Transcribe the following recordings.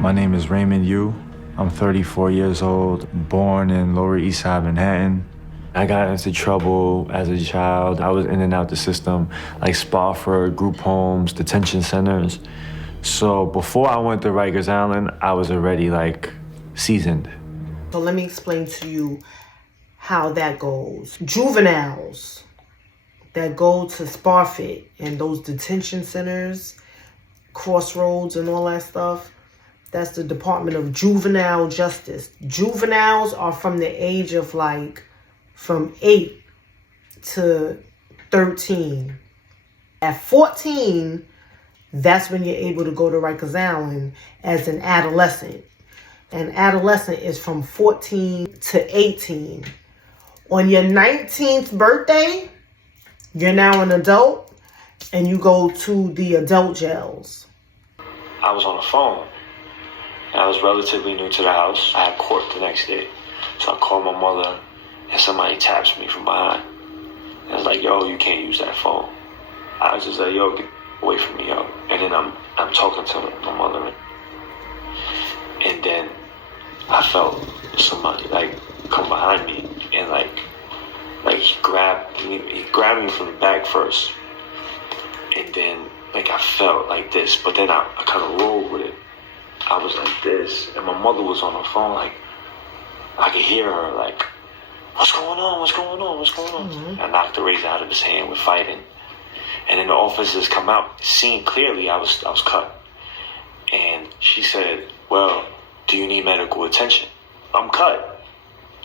My name is Raymond Yu. I'm 34 years old, born in Lower East Side, Manhattan. I got into trouble as a child. I was in and out the system, like Spofford, group homes, detention centers. So before I went to Rikers Island, I was already like seasoned. So let me explain to you how that goes. Juveniles that go to Spofford and those detention centers, Crossroads and all that stuff, that's the Department of Juvenile Justice. Juveniles are from the age of from 8 to 13. At 14, that's when you're able to go to Rikers Island as an adolescent. An adolescent is from 14 to 18. On your 19th birthday, you're now an adult and you go to the adult jails. I was on the phone. I was relatively new to the house. I had court the next day. So I called my mother and somebody taps me from behind. And I was like, yo, you can't use that phone. I was just like, yo, get away from me, yo. And then I'm talking to my mother. And then I felt somebody come behind me and he grabbed me from the back first. And then I felt like this, but then I kind of rolled with it. I was like this, and my mother was on the phone, I could hear her, what's going on, what's going on, what's going on? Mm-hmm. I knocked the razor out of his hand, we're fighting. And then the officers come out, seeing clearly I was cut. And she said, well, do you need medical attention? I'm cut.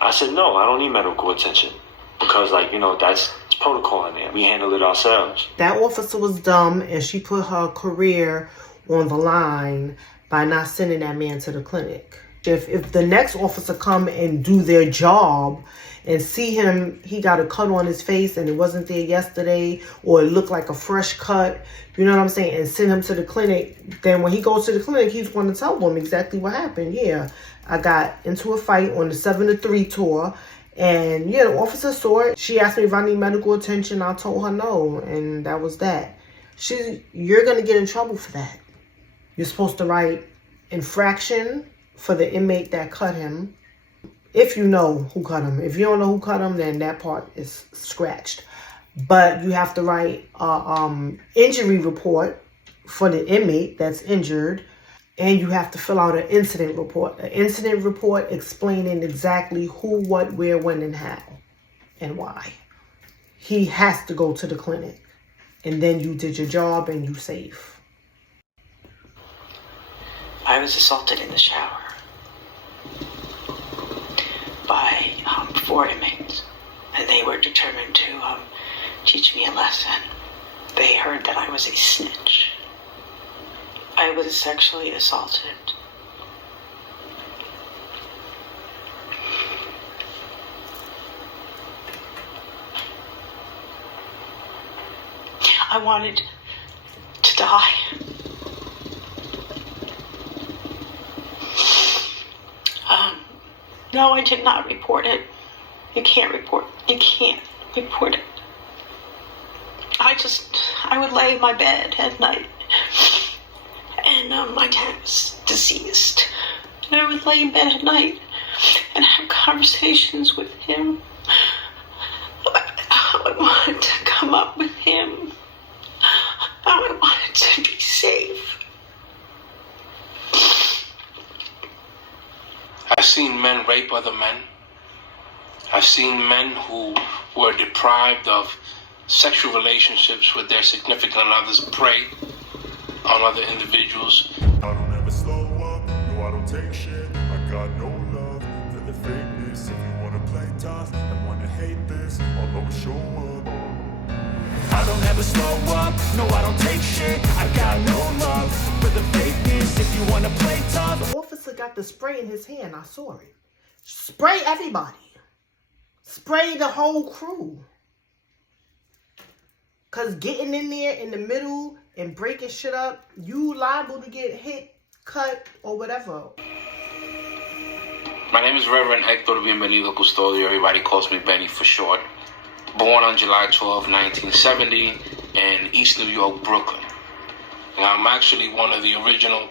I said, no, I don't need medical attention. Because, that's protocol in there. We handle it ourselves. That officer was dumb, and she put her career on the line by not sending that man to the clinic. If the next officer come and do their job and see him, he got a cut on his face and it wasn't there yesterday, or it looked like a fresh cut, you know what I'm saying, and send him to the clinic, then when he goes to the clinic, he's going to tell them exactly what happened. Yeah, I got into a fight on the 7-3 tour, and yeah, the officer saw it. She asked me if I need medical attention. I told her no, and that was that. You're going to get in trouble for that. You're supposed to write infraction for the inmate that cut him, if you know who cut him. If you don't know who cut him, then that part is scratched. But you have to write injury report for the inmate that's injured, and you have to fill out an incident report. An incident report explaining exactly who, what, where, when, and how, and why. He has to go to the clinic, and then you did your job and you safe. I was assaulted in the shower by 4 inmates, and they were determined to teach me a lesson. They heard that I was a snitch. I was sexually assaulted. I wanted to die. No, I did not report it. You can't report it. I would lay in my bed at night, and my dad was deceased. And I would lay in bed at night and have conversations with him. I would want to come up with him. I would want it to be safe. I've seen men rape other men. I've seen men who were deprived of sexual relationships with their significant others prey on other individuals. I don't ever slow up, no I don't take shit. I got no love for the fakeness. If you wanna play tough and wanna hate this, I'll always show up. I don't ever slow up, no I don't take shit. I got no love for the fakeness. If you wanna play tough. The officer got the spray in his hand. I saw it. Spray everybody. Spray the whole crew. Because getting in there in the middle and breaking shit up, you liable to get hit, cut, or whatever. My name is Reverend Hector Bienvenido Custodio. Everybody calls me Benny for short. Born on July 12, 1970 in East New York, Brooklyn. And I'm actually one of the original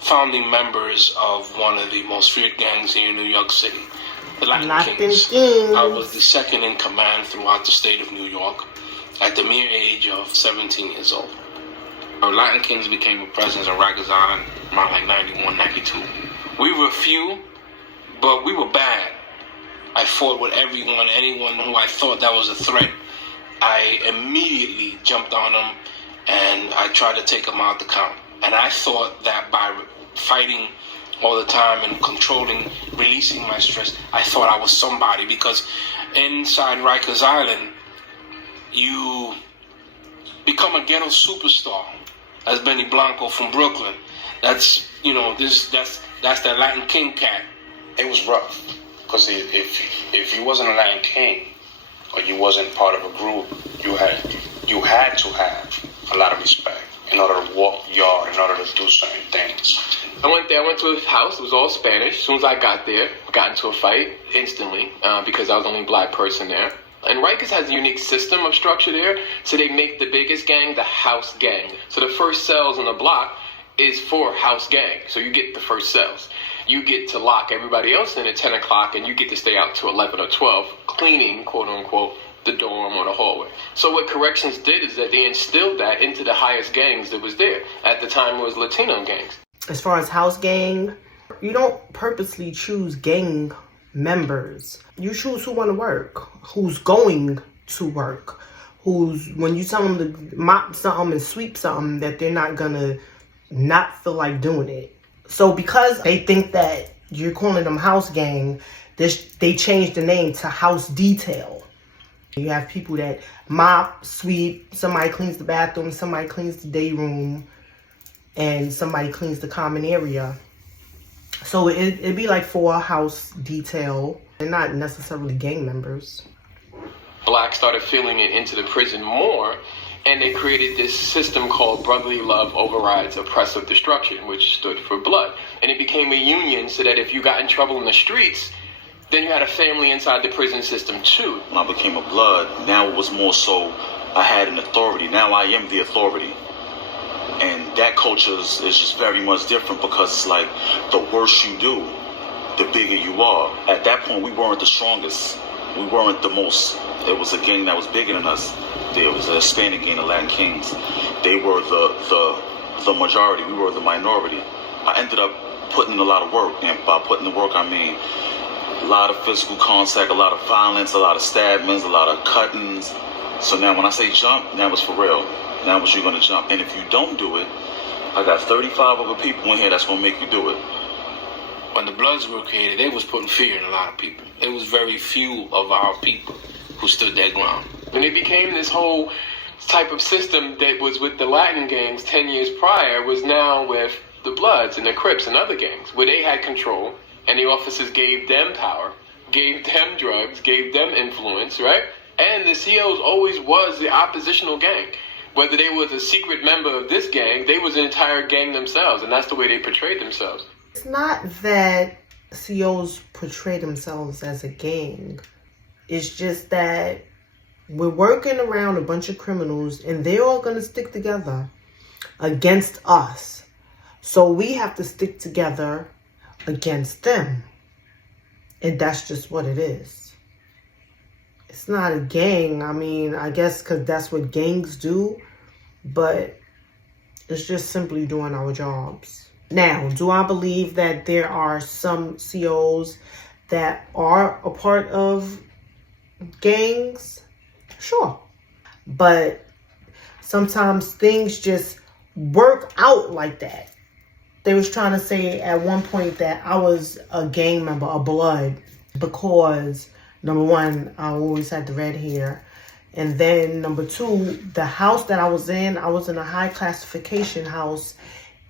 founding members of one of the most feared gangs here in New York City, the Latin Kings. I was the second in command throughout the state of New York at the mere age of 17 years old. Our Latin Kings became a presence in Rikers Island around like 91, 92. We were few, but we were bad. I fought with anyone who I thought that was a threat. I immediately jumped on them and I tried to take them out the count. And I thought that by fighting all the time and controlling, releasing my stress, I thought I was somebody, because inside Rikers Island, you become a ghetto superstar. As Benny Blanco from Brooklyn. That's that Latin King cat. It was rough, because if you wasn't a Latin King, or you wasn't part of a group, you had to have a lot of respect in order to walk yard, in order to do certain things. I went to his house. It was all Spanish. As soon as I got there, got into a fight instantly because I was the only black person there. And Rikers has a unique system of structure there, so they make the biggest gang the house gang. So the first cells on the block is for house gang, so you get the first cells. You get to lock everybody else in at 10 o'clock, and you get to stay out to 11 or 12, cleaning, quote unquote, the dorm or the hallway. So what corrections did is that they instilled that into the highest gangs that was there. At the time, it was Latino gangs. As far as house gang, you don't purposely choose gang members. You choose who want to work, who's going to work, who's, when you tell them to mop something and sweep something, that they're not gonna not feel like doing it. So because they think that you're calling them house gang, they changed the name to house detail. You have people that mop, sweep, somebody cleans the bathroom, somebody cleans the day room, and somebody cleans the common area. So it'd be like for a house detail. They're not necessarily gang members. Blacks started feeling it into the prison more, and they created this system called brotherly love overrides oppressive destruction, which stood for blood. And it became a union so that if you got in trouble in the streets, then you had a family inside the prison system too. When I became a blood, now it was more so I had an authority. Now I am the authority. And that culture is just very much different, because it's like the worse you do, the bigger you are. At that point, we weren't the strongest. We weren't the most. It was a gang that was bigger than us. There was a Hispanic gang, the Latin Kings. They were the majority. We were the minority. I ended up putting in a lot of work. And by putting the work, I mean a lot of physical contact, a lot of violence, a lot of stabbings, a lot of cuttings. So now when I say jump, now it's for real. Now what you're going to jump. And if you don't do it, I got 35 other people in here that's going to make you do it. When the Bloods were created, they was putting fear in a lot of people. It was very few of our people who stood their ground. And it became this whole type of system that was with the Latin gangs 10 years prior, was now with the Bloods and the Crips and other gangs, where they had control, and the officers gave them power, gave them drugs, gave them influence, right? And the COs always was the oppositional gang. Whether they was a secret member of this gang, they was an entire gang themselves, and that's the way they portrayed themselves. It's not that COs portray themselves as a gang. It's just that we're working around a bunch of criminals, and they're all going to stick together against us. So we have to stick together against them. And that's just what it is. It's not a gang. I mean, I guess because that's what gangs do. But it's just simply doing our jobs. Now, do I believe that there are some COs that are a part of gangs? Sure. But sometimes things just work out like that. They was trying to say at one point that I was a gang member, a blood, because number one, I always had the red hair. And then number two, the house that I was in a high classification house,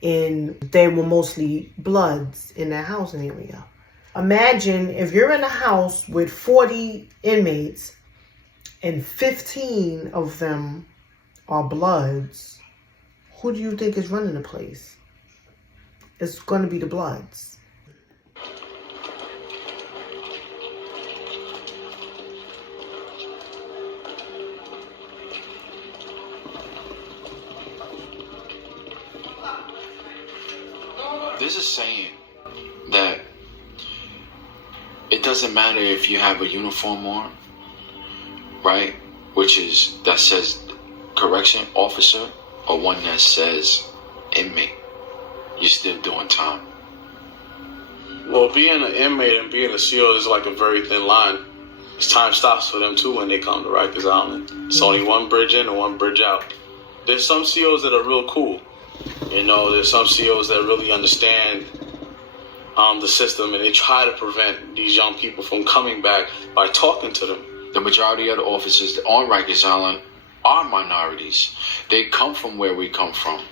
and they were mostly Bloods in that housing area. Imagine if you're in a house with 40 inmates and 15 of them are Bloods. Who do you think is running the place? It's going to be the Bloods. There's a saying that it doesn't matter if you have a uniform on, right? That says correction officer, or one that says inmate. You're still doing time. Well, being an inmate and being a CO is like a very thin line. Time stops for them too when they come to Rikers Island. It's only one bridge in and one bridge out. There's some COs that are real cool. You know, there's some COs that really understand the system, and they try to prevent these young people from coming back by talking to them. The majority of the officers on Rikers Island are minorities. They come from where we come from.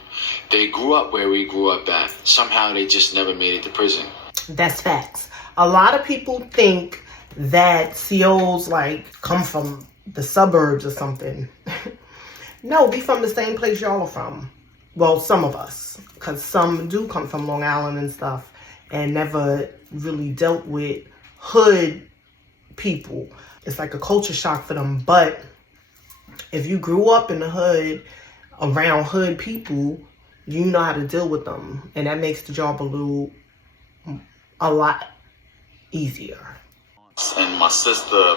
They grew up where we grew up at. Somehow they just never made it to prison. That's facts. A lot of people think that COs like come from the suburbs or something. No, we from the same place y'all are from. Well, some of us, because some do come from Long Island and stuff and never really dealt with hood people. It's like a culture shock for them. But if you grew up in the hood, around hood people, you know how to deal with them. And that makes the job a lot easier. And my sister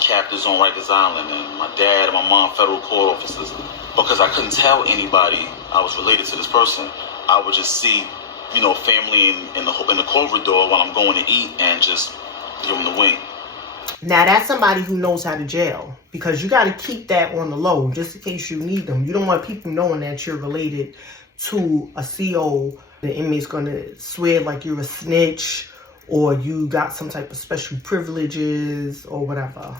captives on Rikers Island, and my dad and my mom federal court officers. Because I couldn't tell anybody I was related to this person. I would just see, family in the corridor while I'm going to eat and just give them the wink. Now that's somebody who knows how to jail, because you got to keep that on the low just in case you need them. You don't want people knowing that you're related to a CO. The inmate's going to swear like you're a snitch or you got some type of special privileges or whatever.